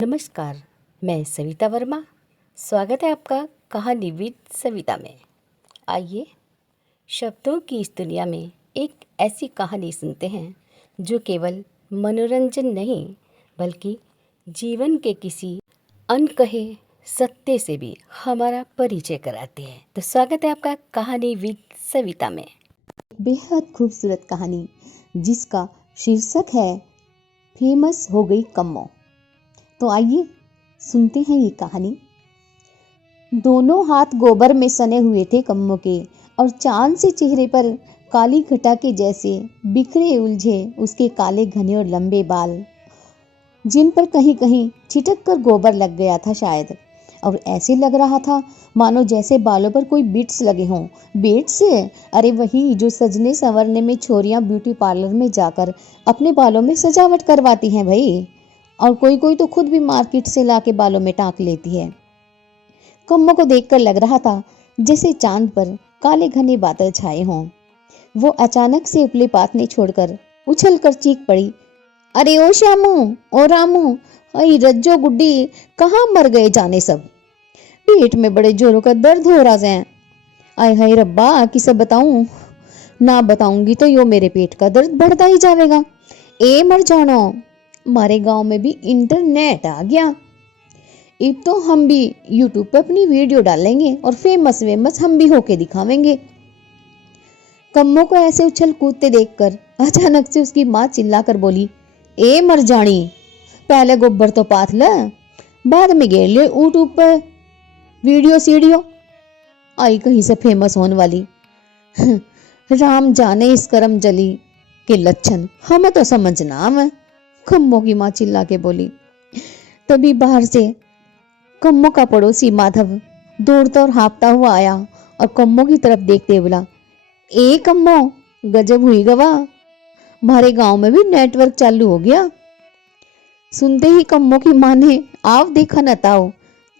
नमस्कार, मैं सविता वर्मा। स्वागत है आपका कहानी विद सविता में। आइए शब्दों की इस दुनिया में एक ऐसी कहानी सुनते हैं जो केवल मनोरंजन नहीं बल्कि जीवन के किसी अनकहे सत्य से भी हमारा परिचय कराती है। तो स्वागत है आपका कहानी विद सविता में। बेहद खूबसूरत कहानी जिसका शीर्षक है फेमस हो गई कम्मो। तो आइए सुनते हैं ये कहानी। दोनों हाथ गोबर में सने हुए थे कम्मो के, और चांद से चेहरे पर काली घटा के जैसे बिखरे उलझे उसके काले घने और लंबे बाल, जिन पर कहीं कहीं छिटक कर गोबर लग गया था शायद। और ऐसे लग रहा था मानो जैसे बालों पर कोई बीट्स लगे हों। बीट्स? अरे वही जो सजने संवरने में छोरियां ब्यूटी पार्लर में जाकर अपने बालों में सजावट करवाती हैं भाई। और कोई कोई तो खुद भी मार्केट से लाके बालों में टांक लेती है। कम्मो को देखकर लग रहा था जैसे चांद पर काले घने बादल छाए हों। वो अचानक से उपले पातने छोड़कर उछल कर चीख पड़ी, अरे ओ श्यामू, ओ रामू, अरे रज्जो गुड्डी, कहाँ मर गए जाने सब। पेट में बड़े जोरों का दर्द हो रहा है। आय हाय रब्बा, किसे बताऊं? ना बताऊंगी तो यो मेरे पेट का दर्द बढ़ता ही जाएगा। ए मर जानो, हमारे गांव में भी इंटरनेट आ गया। अब तो हम भी यूट्यूब पर अपनी वीडियो डालेंगे और फेमस हम भी होके दिखावेंगे। कम्मो को ऐसे उछल कूदते देखकर अचानक से उसकी माँ चिल्लाकर बोली, ए मर जानी, पहले गोबर तो पाथ ले, बाद में घेर ले यूट्यूब पर वीडियो सीडियो। आई कहीं से फेमस होने वाली। राम जाने इस करम जली के लक्षण, हमें तो समझना है। कम्मो की माँ चिल्ला के बोली। तभी बाहर से कम्मो का पड़ोसी माधव दौड़ता और हाँफता हुआ आया और कम्मो की तरफ देखते बोला, ए कम्मो, गजब हुई गवा, हमारे गांव में भी नेटवर्क चालू हो गया। सुनते ही कम्मो की माँ ने आव देखा न ताओ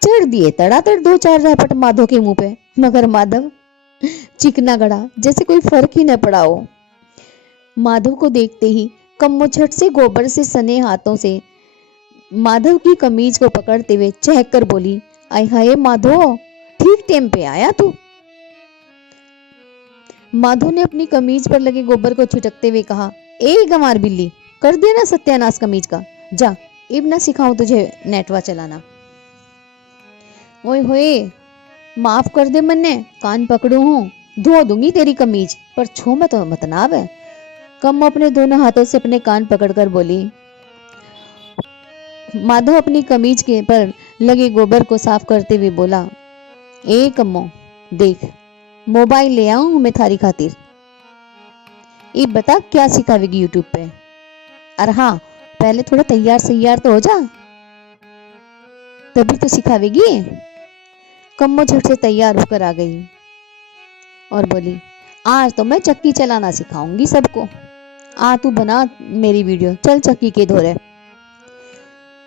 चढ़ दिए तड़ातड़ 2-4 रैपट माधव के मुंह पे, मगर माधव चिकना गड़ा जैसे कोई फर्क ही न पड़ा हो। माधव को देखते ही कम्मो झट से गोबर से सने हाथों से माधव की कमीज को पकड़ते हुए चहक कर बोली, आय हाय माधव, ठीक टाइम पे आया तू। माधव ने अपनी कमीज पर लगे गोबर को छिटकते हुए कहा, ए गंवार बिल्ली, कर देना सत्यानाश कमीज का, जा इब ना सिखाऊं तुझे नेटवा चलाना। ओए होए, माफ कर दे मन्ने, कान पकड़ू हूं, धो दूंगी तेरी कमीज, पर छू मैं तो मत ना आवे। कम्मो अपने दोनों हाथों से अपने कान पकड़कर बोली। माधव अपनी कमीज के पर लगे गोबर को साफ करते हुए बोला, ए कम्मो देख, मोबाइल ले आऊं मैं थारी खातिर। ये बता क्या सिखावेगी यूट्यूब पे? अरे हाँ, पहले थोड़ा तैयार तो हो जा, तभी तो सिखावेगी। कम्मो झट से तैयार होकर आ गई और बोली, आज तो मैं चक्की चलाना सिखाऊंगी सबको। आ तू बना मेरी वीडियो, चल चक्की के धोरे,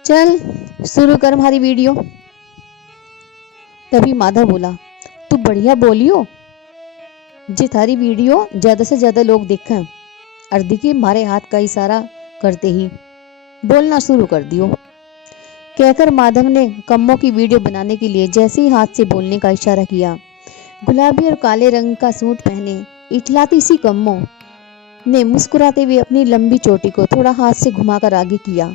चल शुरू कर हमारी वीडियो। तभी माधव बोला, तू बढ़िया बोलियो, जे थारी वीडियो ज्यादा से ज्यादा लोग देखें। और देखिए मारे हाथ का इशारा करते ही बोलना शुरू कर दियो। कहकर माधव ने कम्मो की वीडियो बनाने के लिए जैसे ही हाथ से बोलने का इशारा किया, गुलाबी और काले रंग का सूट पहने इठलाती सी कम्मो ने मुस्कुराते हुए अपनी लंबी चोटी को थोड़ा हाथ से घुमाकर आगे किया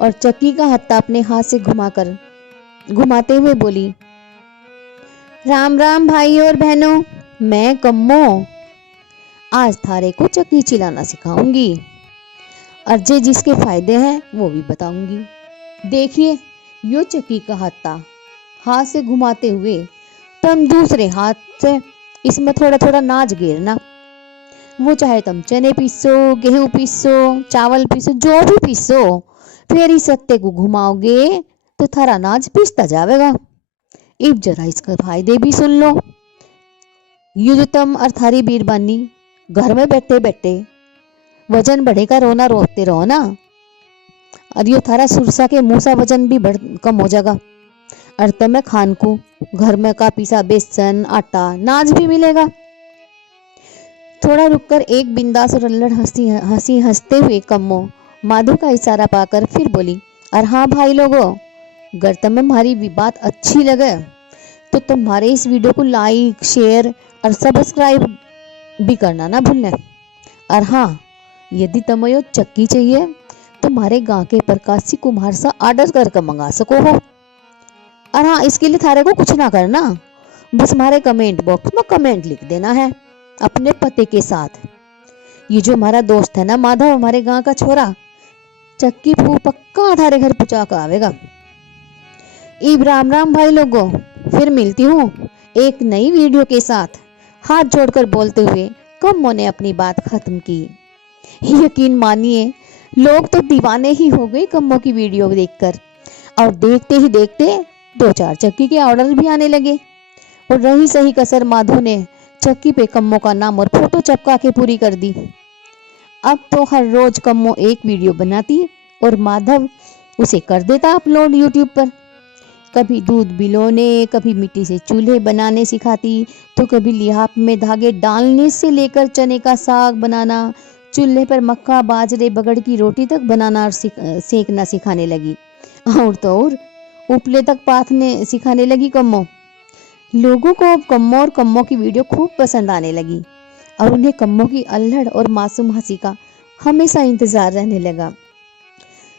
और चक्की का हत्था अपने हाथ से घुमाते हुए बोली, राम राम भाई और बहनों, मैं कम्मो आज थारे को चक्की चलाना सिखाऊंगी और जे जिसके फायदे हैं वो भी बताऊंगी। देखिए यो चक्की का हत्था हाथ से घुमाते हुए तुम दूसरे हाथ से इसमें थोड़ा थोड़ा नाच घेरना। वो चाहे तुम चने पीसो, गेहूं पीसो, चावल पीसो, जो भी पीसो, फिर इस हत्थे को घुमाओगे तो थारा नाच पीसता जाएगा। अब जरा इसका फायदे भी सुन लो। ये जो तुम और थारी बीरबानी घर में बैठे बैठे वजन बढ़ेगा, रोना रोते रहो ना, और यो थारा सुरसा के मूसा वजन भी कम हो जाएगा। और तुम्हें खान को घर में का पीसा बेसन आटा नाच भी मिलेगा। थोड़ा रुककर एक बिंदास और अल्लड़ हंसी हंसते हुए कम्मो माधव का इशारा पाकर फिर बोली, और हाँ भाई लोगों, अगर तुम्हें हमारी भी बात अच्छी लगे तो तुम्हारे इस वीडियो को लाइक, शेयर और सब्सक्राइब भी करना ना भूलना। और हाँ, यदि तुम्हें यो चक्की चाहिए तो हमारे गांव के प्रकाशी कुमार से ऑर्डर करके मंगा सको हो। और हाँ, इसके लिए थारे को कुछ ना करना, बस हमारे कमेंट बॉक्स में कमेंट लिख देना है अपने पते के साथ। ये जो हमारा दोस्त है ना माधव, हमारे गांव का छोरा, चक्की फू पक्का थारे घर पहुंचा कर आवेगा। ईब राम राम भाई लोगों, फिर मिलती हूँ एक नई वीडियो के साथ। हाथ जोड़कर बोलते हुए कम्मो ने अपनी बात खत्म की। यकीन मानिए, लोग तो दीवाने ही हो गए कम्मो की वीडियो देखकर, और देखते ही देखते 2-4 चक्की के ऑर्डर भी आने लगे। और रही सही कसर माधव ने चक्की पे कम्मो का नाम और फोटो चिपका के पूरी कर दी। अब तो हर रोज कम्मो एक वीडियो बनाती और माधव उसे कर देता अपलोड यूट्यूब पर। कभी दूध बिलोने, कभी मिट्टी से चूल्हे बनाने सिखाती, तो कभी लिहाफ में धागे डालने से लेकर चने का साग बनाना, चूल्हे पर मक्का, बाजरे, बगड़ की रोटी तक बनाना और सेकना सिखाने लगी। और तो और उपले तक पाथने सिखाने लगी कम्मो। लोगों को अब कम्मो और कम्मो की वीडियो खूब पसंद आने लगी और उन्हें कम्मो की अल्हड़ और मासूम हंसी का हमेशा इंतजार रहने लगा।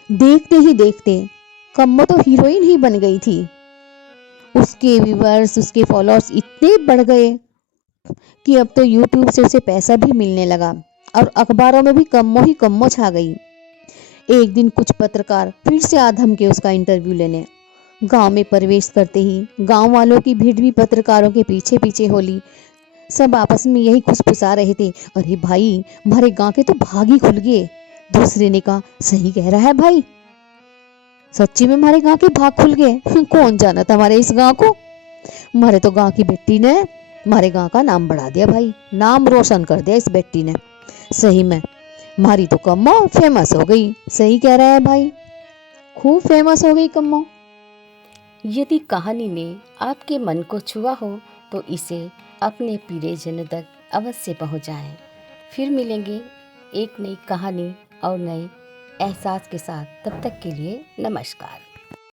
देखते ही देखते कम्मो तो हीरोइन ही बन गई थी। उसके व्यूअर्स, उसके फॉलोअर्स इतने बढ़ गए कि अब तो यूट्यूब से उसे पैसा भी मिलने लगा और अखबारों में भी कम्मो ही कम्मो छा गई। एक दिन कुछ पत्रकार फिर से आ धमके उसका इंटरव्यू लेने। गांव में प्रवेश करते ही गांव वालों की भीड़ भी पत्रकारों के पीछे पीछे होली। सब आपस में यही खुसफुसा रहे थे, अरे भाई, हमारे गांव के तो भाग ही खुल गए। दूसरे ने कहा, सही कह रहा है भाई, सच्ची में हमारे गांव के भाग खुल गए। कौन जाना था हमारे इस गांव को। हमारे तो गांव की बेटी ने हमारे गांव का नाम बढ़ा दिया भाई, नाम रोशन कर दिया इस बेटी ने। सही में हमारी तो कम्मो फेमस हो गई। सही कह रहा है भाई, खूब फेमस हो गई कम्मो। यदि कहानी ने आपके मन को छुआ हो तो इसे अपने प्रियजनों तक अवश्य पहुंचाएं। फिर मिलेंगे एक नई कहानी और नए एहसास के साथ। तब तक के लिए नमस्कार।